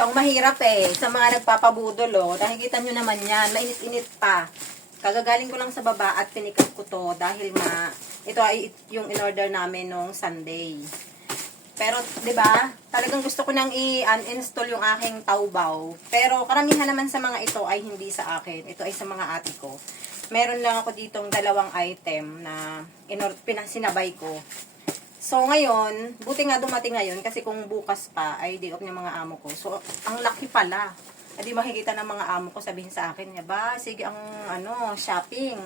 Ito ang mahirap eh. Sa mga nagpapabudol, oh. Nakikita nyo naman yan. Mainit-init pa. Kagagaling ko lang sa baba at pinikat ko to dahil nga ito ay yung in-order namin nung Sunday. Pero, di ba, talagang gusto ko nang i-uninstall yung aking Taobao. Pero, karamihan naman sa mga ito ay hindi sa akin. Ito ay sa mga ate ko. Meron lang ako ditong dalawang item na inor pinasinabay ko. So, ngayon, buti nga dumating ngayon kasi kung bukas pa ay day off ng mga amo ko. So, ang laki pala. Hindi makikita ng mga amo ko sabihin sa akin, "Ya ba, sige ang ano, shopping."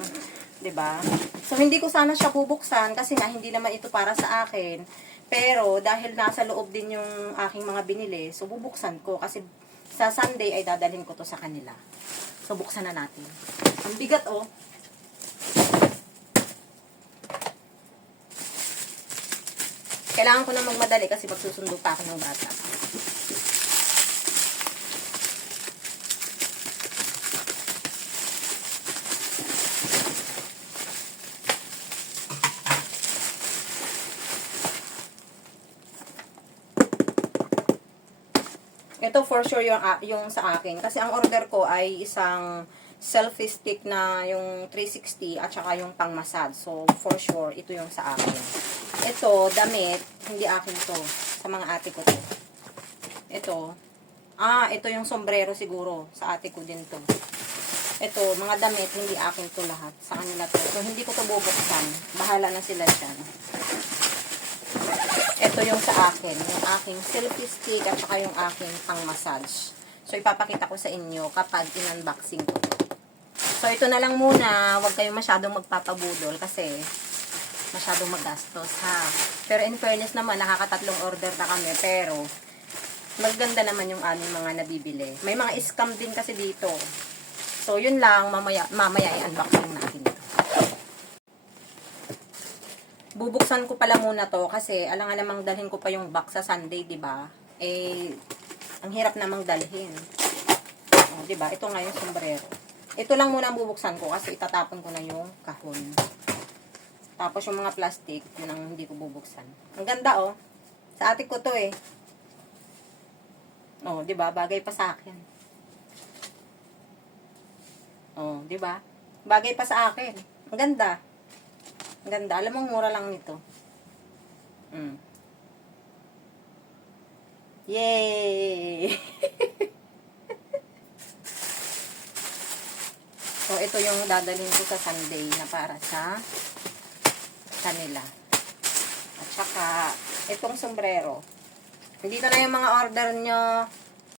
'Di ba? So, hindi ko sana siya bubuksan kasi nga hindi naman ito para sa akin. Pero dahil nasa loob din yung aking mga binili, so bubuksan ko kasi sa Sunday ay dadalhin ko to sa kanila. So, buksan na natin. Ang bigat oh. Kailangan ko na magmadali kasi magsusundo pa ako ng bata. Ito for sure yung, yung sa akin. Kasi ang order ko ay isang selfie stick na yung 360 at saka yung pang massage. So, for sure, ito yung sa akin. Ito, damit, hindi akin to. Sa mga ate ko to. Ito, ah, ito yung sombrero siguro. Sa ate ko din to. Ito, mga damit, hindi akin to lahat. Sa kanila to. So, hindi ko to bubuksan. Bahala na sila dyan. Ito yung sa akin. Yung aking selfie stick at saka yung aking pang massage. So, ipapakita ko sa inyo kapag in-unboxing ko. So, ito na lang muna. Huwag kayong masyadong magpapabudol kasi masyadong magastos ha. Pero in fairness naman, nakakatatlong order na kami. Pero, maganda naman yung aming mga nabibili. May mga scam din kasi dito. So, yun lang. Mamaya, mamaya i-unboxing natin ito. Bubuksan ko pala muna to kasi alang namang dalhin ko pa yung box sa Sunday, di ba? Eh, ang hirap namang dalhin. Oh, di ba? Ito nga yung sombrero. Ito lang muna ang bubuksan ko kasi itatapon ko na yung kahon. Tapos yung mga plastic, yun ang hindi ko bubuksan. Ang ganda oh. Sa atik ko to eh. Oh, 'di ba? Bagay pa sa akin. Oh, 'di ba? Bagay pa sa akin. Ang ganda. Ang ganda. Alam mo, mura lang nito. Mm. Yay! so, ito yung dadalhin ko sa Sunday na para sa kanila. At saka, itong sombrero. Dito na yung mga order nyo.